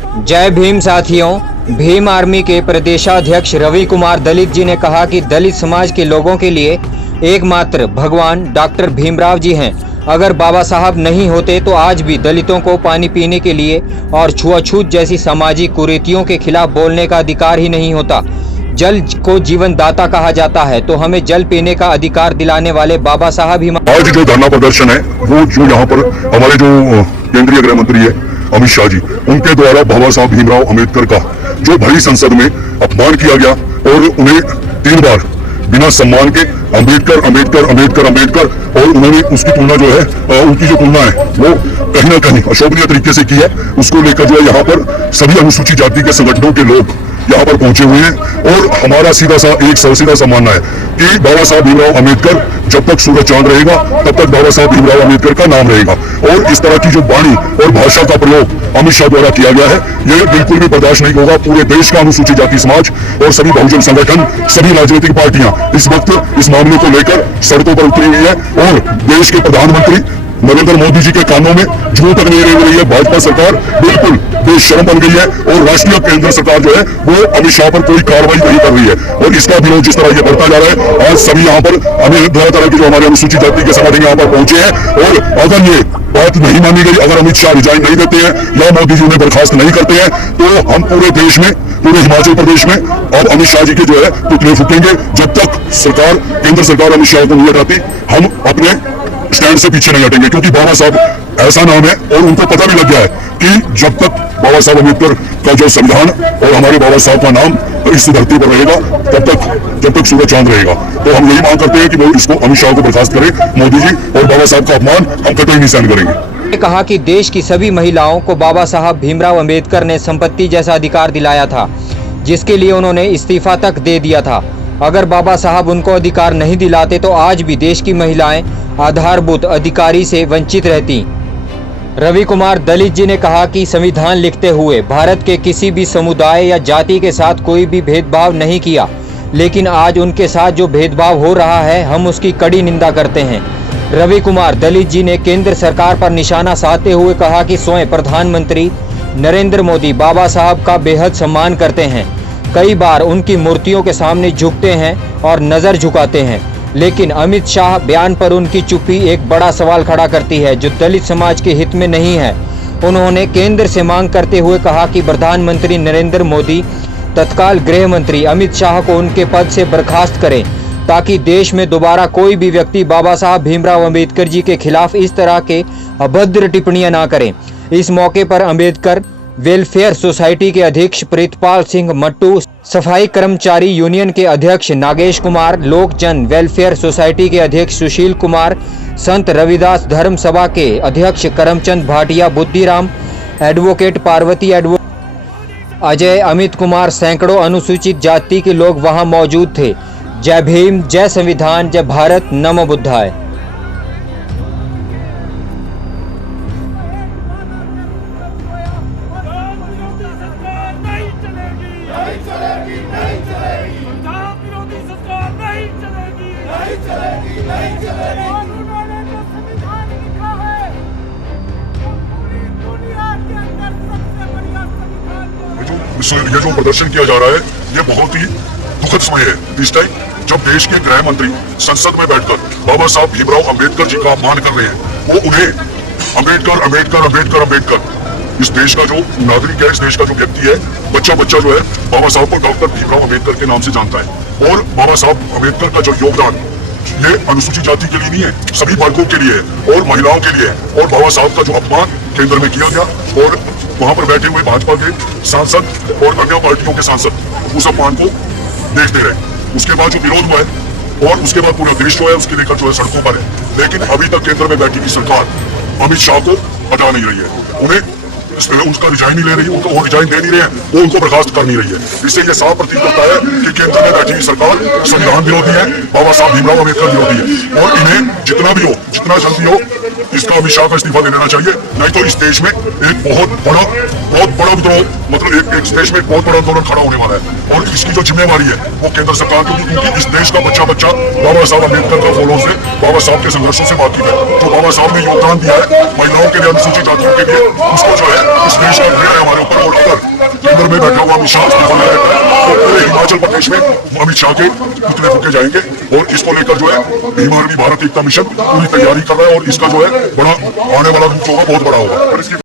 जय भीम साथियों। भीम आर्मी के प्रदेशाध्यक्ष रवि कुमार दलित जी ने कहा कि दलित समाज के लोगों के लिए एकमात्र भगवान डॉक्टर भीमराव जी हैं। अगर बाबा साहब नहीं होते तो आज भी दलितों को पानी पीने के लिए और छुआछूत जैसी सामाजिक कुरीतियों के खिलाफ बोलने का अधिकार ही नहीं होता। जल को जीवन दाता कहा जाता है, तो हमें जल पीने का अधिकार दिलाने वाले बाबा साहब ही। आज जो धरना प्रदर्शन है वो जो यहाँ पर हमारे जो केंद्रीय गृह मंत्री है अमित शाह जी, उनके द्वारा बाबा साहब भीमराव अम्बेडकर का जो भरी संसद में अपमान किया गया और उन्हें 3 बार बिना सम्मान के अम्बेडकर अम्बेडकर अम्बेडकर अम्बेडकर, और उन्होंने उसकी तुलना जो है उनकी जो तुलना है वो कहीं ना कहीं अशोभनीय तरीके से की है। उसको लेकर जो है यहाँ पर सभी अनुसूचित जाति के संगठनों के लोग यहाँ पर पहुंचे हुए हैं और हमारा सीधा सा मानना है कि बाबा साहब भीमराव अम्बेडकर जब तक सूरज चांद रहेगा तब तक बाबा साहब भीमराव अम्बेडकर का नाम रहेगा। और इस तरह की जो वाणी और भाषा का प्रयोग अमित शाह द्वारा किया गया है ये बिल्कुल भी बर्दाश्त नहीं होगा। पूरे देश का अनुसूचित जाति समाज और सभी बहुजन संगठन, सभी राजनीतिक पार्टियां इस वक्त इस मामले को लेकर सड़कों पर उतरी हुई है और देश के प्रधानमंत्री नरेंद्र मोदी जी के कानों में जूं तक नहीं रेंग रही है। भाजपा सरकार बिल्कुल बेशर्म बन गई है और राष्ट्रीय केंद्र सरकार जो है वो अमित शाह पर कोई कार्रवाई नहीं कर रही है और इसका विरोध जिस तरह ये बढ़ता जा रहा है। आज सभी यहाँ पर हमें तरह के जो हमारे अनुसूचित जाति के संगठन यहाँ पर पहुंचे हैं और अगर ये बात नहीं मानी गई, अगर अमित शाह रिजाइन नहीं देते हैं या मोदी जी उन्हें बर्खास्त नहीं करते हैं, तो हम पूरे देश में, पूरे हिमाचल प्रदेश में अब अमित शाह जी के जो है पुतले फूकेंगे। जब तक सरकार, केंद्र सरकार अमित शाह को नहीं हटाती, हम अपने स्टैंड से पीछे नहीं हटेंगे, क्योंकि बाबा साहब ऐसा नाम है और उनको पता भी लग गया है कि जब तक बाबा साहब अम्बेडकर का जो संविधान और हमारे बाबा साहब का नाम इस धरती पर रहेगा जब तक सूरज चांद रहेगा। तो हम यही मांग करते हैं कि वो इसको अमित शाह को बर्खास्त करें, मोदी जी, और बाबा साहब का अपमान हम कतई नहीं सहन करेंगे। कहा कि देश की सभी महिलाओं को बाबा साहब भीमराव अम्बेडकर ने संपत्ति जैसा अधिकार दिलाया था, जिसके लिए उन्होंने इस्तीफा तक दे दिया था। अगर बाबा साहब उनको अधिकार नहीं दिलाते तो आज भी देश की महिलाएं आधारभूत अधिकारी से वंचित रहती। रवि कुमार दलित जी ने कहा कि संविधान लिखते हुए भारत के किसी भी समुदाय या जाति के साथ कोई भी भेदभाव नहीं किया, लेकिन आज उनके साथ जो भेदभाव हो रहा है हम उसकी कड़ी निंदा करते हैं। रवि कुमार दलित जी ने केंद्र सरकार पर निशाना साधते हुए कहा कि स्वयं प्रधानमंत्री नरेंद्र मोदी बाबा साहब का बेहद सम्मान करते हैं, कई बार उनकी मूर्तियों के सामने झुकते हैं और नज़र झुकाते हैं, लेकिन अमित शाह बयान पर उनकी चुप्पी एक बड़ा सवाल खड़ा करती है जो दलित समाज के हित में नहीं है। उन्होंने केंद्र से मांग करते हुए कहा कि प्रधानमंत्री नरेंद्र मोदी तत्काल गृह मंत्री अमित शाह को उनके पद से बर्खास्त करें, ताकि देश में दोबारा कोई भी व्यक्ति बाबा साहब भीमराव अम्बेडकर जी के खिलाफ इस तरह के अभद्र टिप्पणियां ना करें। इस मौके पर अम्बेडकर वेलफेयर सोसाइटी के अध्यक्ष प्रीतपाल सिंह मट्टू, सफाई कर्मचारी यूनियन के अध्यक्ष नागेश कुमार, लोक जन वेलफेयर सोसाइटी के अध्यक्ष सुशील कुमार, संत रविदास धर्म सभा के अध्यक्ष करमचंद भाटिया, बुद्धिराम, एडवोकेट पार्वती, अजय, अमित कुमार, सैकड़ों अनुसूचित जाति के लोग वहां मौजूद थे। जय भीम, जय संविधान, जय भारत, नमो बुद्धाय। ये जो प्रदर्शन किया जा रहा है ये बहुत ही दुखद समय है इस टाइम, जब देश के गृह मंत्री संसद में बैठकर बाबा साहब भीमराव अम्बेडकर जी का अपमान कर रहे हैं। वो उन्हें अम्बेडकर अम्बेडकर अम्बेडकर अम्बेडकर, इस देश का जो नागरिक है, इस देश का जो व्यक्ति है, बच्चा जो है बाबा साहब को डॉक्टर भीमराव अम्बेडकर के नाम से जानता है। और बाबा साहब अम्बेडकर का जो योगदान ये अनुसूचित जाति के लिए नहीं है, सभी वर्गों के लिए है और महिलाओं के लिए है। और बाबा साहब का जो अपमान केंद्र में किया गया और वहां पर बैठे हुए भाजपा के सांसद और अन्य पार्टियों के सांसद उस अपमान को देखते रहे। उसके बाद जो विरोध हुआ है और उसके बाद पूरा देश जो है उसके लेकर जो है सड़कों पर है, लेकिन अभी तक केंद्र में बैठी हुई सरकार अमित शाह को हटा नहीं रही है, उन्हें उसका रिजाइन नहीं ले रही, उनको वो रिजाइन दे नहीं रहे हैं, वो उनको बर्खास्त कर नहीं रही है। इससे ये साफ प्रतीत करता है कि केंद्र में बैठी हुई सरकार संविधान विरोधी है, बाबा साहब भीमराव अम्बेडकर विरोधी है और इन्हें जितना भी हो, जितना जल्दी हो, इसका अमित शाह का इस्तीफा दे देना चाहिए। नहीं तो इस देश में एक बहुत बड़ा विद्रोह, मतलब एक देश में एक बहुत बड़ा आंदोलन खड़ा होने वाला है और इसकी जो जिम्मेवारी है वो केंद्र सरकार की, क्योंकि इस देश का बच्चा बाबा साहब अम्बेडकर का फॉलो से, बाबा साहब के संघर्षों से वाकिफ है। जो बाबा साहब ने योगदान दिया है महिलाओं के लिए, अनुसूचित जातियों के लिए, उसको जो है इस देश का ऋण है हमारे ऊपर। और अगर में बैठा हुआ अमित शाह इस्तीफा ले रहता है, तो पूरे हिमाचल प्रदेश में अमित शाह के पुतले फूके जाएंगे। और इसको लेकर जो है भीम आर्मी भारत एकता मिशन पूरी तैयारी कर रहा है और इसका जो है बड़ा आने वाला रूप होगा, बहुत बड़ा होगा।